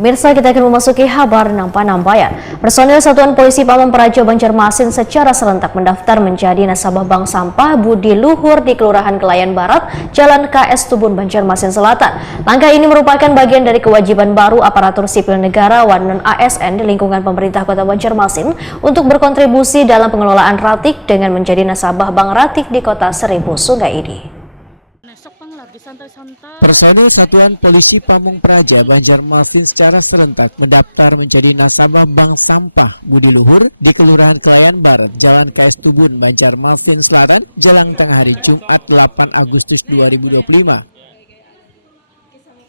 Pemirsa, kita akan memasuki kabar Nampan-Nampayan. Personil Satuan Polisi Pamong Praja Banjarmasin secara serentak mendaftar menjadi nasabah bank sampah Budi Luhur di Kelurahan Kelayan Barat, Jalan KS Tubun, Banjarmasin Selatan. Langkah ini merupakan bagian dari kewajiban baru aparatur sipil negara non ASN di lingkungan pemerintah Kota Banjarmasin untuk berkontribusi dalam pengelolaan Ratik dengan menjadi nasabah Bank Ratik di Kota Seribu Sungai ini. Personil Satuan Polisi Pamong Praja Banjarmasin secara serentak mendaftar menjadi nasabah Bank Sampah Budi Luhur di Kelurahan Kelayan Barat, Jalan KS Tubun, Banjarmasin Selatan, jelang tengah hari Jumat 8 Agustus 2025.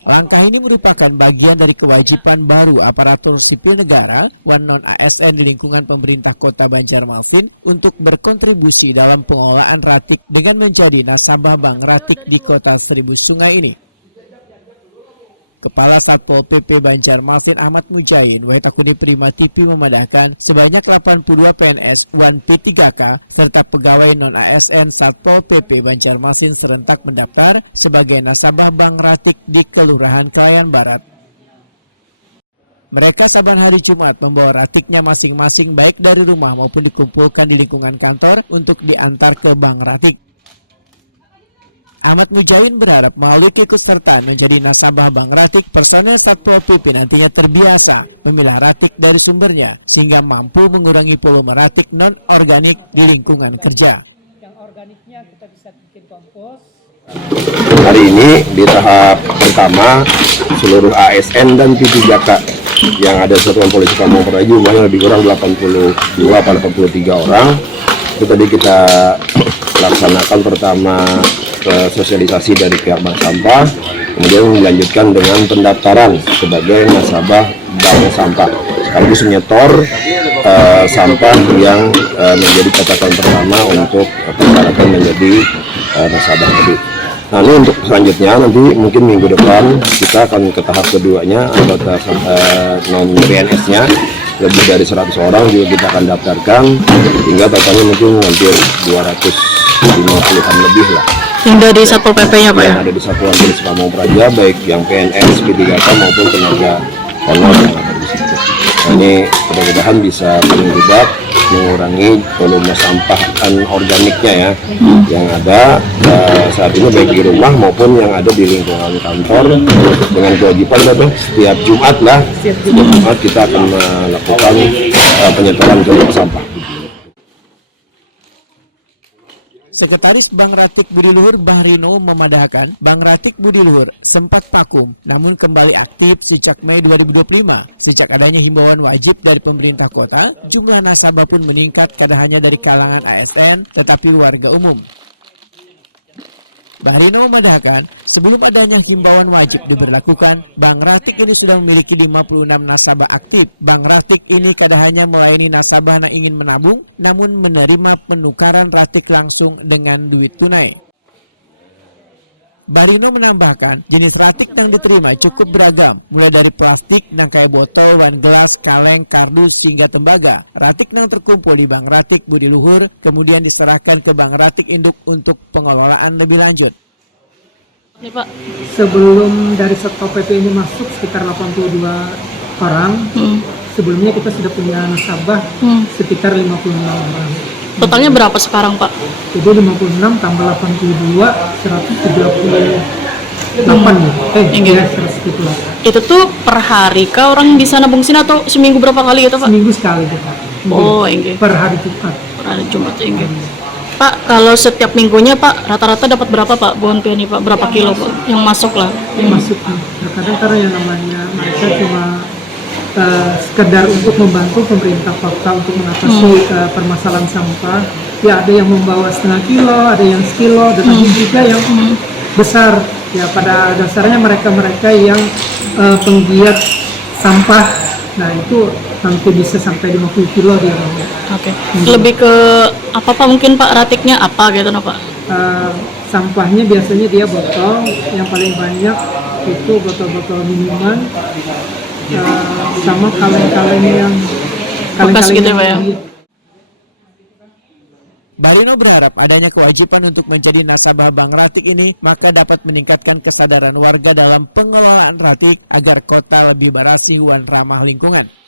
Langkah ini merupakan bagian dari kewajiban baru aparatur sipil negara non ASN di lingkungan pemerintah Kota Banjarmasin untuk berkontribusi dalam pengelolaan Ratik dengan menjadi nasabah Bank Ratik di Kota Seribu Sungai ini. Kepala Satpol PP Banjarmasin Ahmad Mujain Wahitakuni Prima TV memadahkan sebanyak 82 PNS 1P3K serta pegawai non-ASN Satpol PP Banjarmasin serentak mendaftar sebagai nasabah Bank Ratik di Kelurahan Kelayan Barat. Mereka saban hari Jumat membawa ratiknya masing-masing baik dari rumah maupun dikumpulkan di lingkungan kantor untuk diantar ke Bank Ratik. Ahmad Mujain berharap melalui keikutsertaan menjadi nasabah Bank Ratik, personel Satpol PP nantinya terbiasa memilah Ratik dari sumbernya sehingga mampu mengurangi volume Ratik non-organik di lingkungan kerja. Yang organiknya kita bisa bikin kompos. Hari ini di tahap pertama seluruh ASN dan P3K yang ada Satuan Polisi Pamong Praja jumlahnya lebih kurang 82-83 orang. Itu tadi kita laksanakan pertama sosialisasi dari pihak Bank Sampah, kemudian dilanjutkan dengan pendaftaran sebagai nasabah Bank Sampah, sekaligus menyetor sampah yang menjadi catatan pertama untuk persyaratan menjadi nasabah tadi. Nah, ini untuk selanjutnya nanti mungkin minggu depan kita akan ke tahap keduanya, anggota non PNS-nya lebih dari 100 orang juga kita akan daftarkan hingga totalnya mungkin hampir 250-an lebih lah. Yang dari Satpol PP-nya Pak? Yang ada di Satuan Polisi Pamong Praja, baik yang PNS, P3K maupun tenaga honor yang ada di situ. Nah, ini mudah-mudahan bisa paling tidak mengurangi volume sampah organiknya ya yang ada saat ini baik di rumah maupun yang ada di lingkungan kantor, dengan kewajiban setiap Jumat kita akan melakukan penyetoran volume sampah. Sekretaris Bank Ratik Budi Luhur Bahrino memadahkan Bank Ratik Budi Luhur sempat vakum namun kembali aktif sejak Mei 2025. Sejak adanya himbauan wajib dari pemerintah kota, jumlah nasabah pun meningkat kada hanya dari kalangan ASN tetapi warga umum. Bahrino memadahkan, sebelum adanya himbauan wajib diberlakukan, Bank Ratik ini sudah memiliki 56 nasabah aktif. Bank Ratik ini kada hanya melayani nasabah yang ingin menabung, namun menerima penukaran Ratik langsung dengan duit tunai. Bahrino menambahkan, jenis Ratik yang diterima cukup beragam, mulai dari plastik, nangkai botol, wan gelas, kaleng, kardus, hingga tembaga. Ratik yang terkumpul di Bank Ratik Budi Luhur kemudian diserahkan ke Bank Ratik Induk untuk pengelolaan lebih lanjut. Ini Pak. Sebelum dari Satpol PP ini masuk sekitar 82 orang, sebelumnya kita sudah punya nasabah sekitar 56 orang. Totalnya berapa sekarang Pak? Jadi 56 tambah 82, 138. 138. Itu tuh per hari kah orang bisa nabung sini atau seminggu berapa kali gitu Pak? Seminggu sekali gitu. Oh, enggak. Per hari Jumat. Hari Jumat enggak. Pak, kalau setiap minggunya Pak rata-rata dapat berapa Pak buah ini Pak? Berapa kilo Pak? Yang masuk lah. Masuk nih. Terkadang karena yang namanya mereka cuma sekedar untuk membantu pemerintah kota untuk mengatasi permasalahan sampah. Ya ada yang membawa setengah kilo, ada yang sekilo, dan ada juga yang besar. Ya pada dasarnya mereka-mereka yang penggiat sampah. Nah itu nanti bisa sampai 50 kilo dia. Oke. Lebih ke apa Pak mungkin Pak Ratiknya apa gitu no Pak? Sampahnya biasanya dia botol, yang paling banyak itu botol-botol minuman. Sama kaleng-kaleng yang bekas gitu ya Pak ya? Bahrino berharap adanya kewajiban untuk menjadi nasabah Bank Ratik ini maka dapat meningkatkan kesadaran warga dalam pengelolaan Ratik agar kota lebih bersih dan ramah lingkungan.